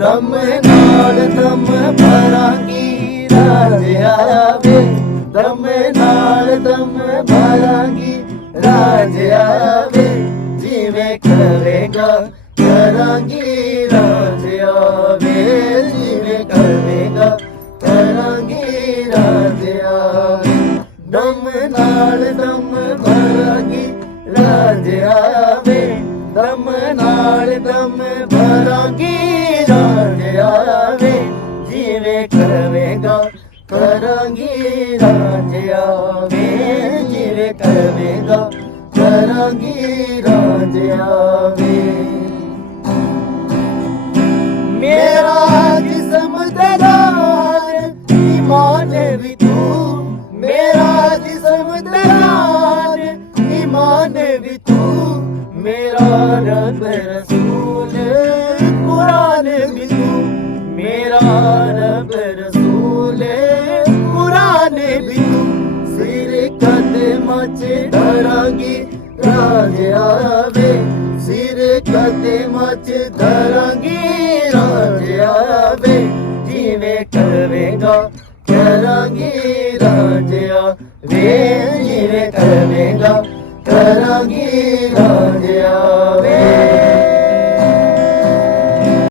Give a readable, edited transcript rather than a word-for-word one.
ਦਮ ਨਾਲ ਦਮ ਭਰਾਂਗੀ ਰਾਜਿਆ ਵੇ, ਦਮ ਨਾਲ ਦਮ ਭਰਾਂਗੀ ਰਾਜਿਆ ਵੇ, ਜਿਵੇਂ ਕਹੇਗਾ ਕਰਾਂਗੀ ਰਾਜਿਆ ਵੇ, ਜਿਵੇਂ ਕਹੇਗਾ ਕਰਾਂਗੀ ਰਾਜਿਆ ਵੇ, ਦਮ ਨਾਲ ਦਮ ਭਰਾਂਗੀ ਰਾਜਿਆ ਵੇ, ਦਮ ਨਾਲ ਦਮ ਭਰਾਂਗੀ ਰਾਜਿਆ ਵੇ, ਜਿਵੇਂ ਕਹੇਗਾ ਕਰਾਂਗੀ ਰਾਜਿਆ ਵੇ, ਜਿਵੇਂ ਕਹੇਗਾ ਕਰਾਂਗੀ ਰਾਜਿਆ ਵੇ। ਮੇਰਾ ਜਿਸਮ ਤੇਰਾ ਈਮਾਨ ਵੀ ਤੂੰ, ਮੇਰਾ ਜਿਸਮ ਤੇਰਾ ਈਮਾਨ ਵੀ ਤੂੰ, ਮੇਰਾ ਰਬ ਰਸੂਲ ਕੁਰਾਨ ਵੀ ਤੂੰ, ਮੇਰਾ ਰਬ ਰਸੂਲ ਕੁਰਾਨ ਵੀ ਤੂੰ, ਸਿਰ ਕਦਮਾਂ 'ਚ ਧਰਾਂਗੀ ਰਾਜਿਆ ਵੇ, ਸਿਰ ਕਦਮਾਂ 'ਚ ਧਰਾਂਗੀ ਰਾਜਿਆ ਵੇ, ਜਿਵੇਂ ਕਹੇਗਾ ਕਰਾਂਗੀ ਰਾਜਿਆ ਵੇ, ਜਿਵੇਂ ਕਹੇਗਾ ਕਰਾਂਗੀ ਰਾਜਿਆ ਵੇ।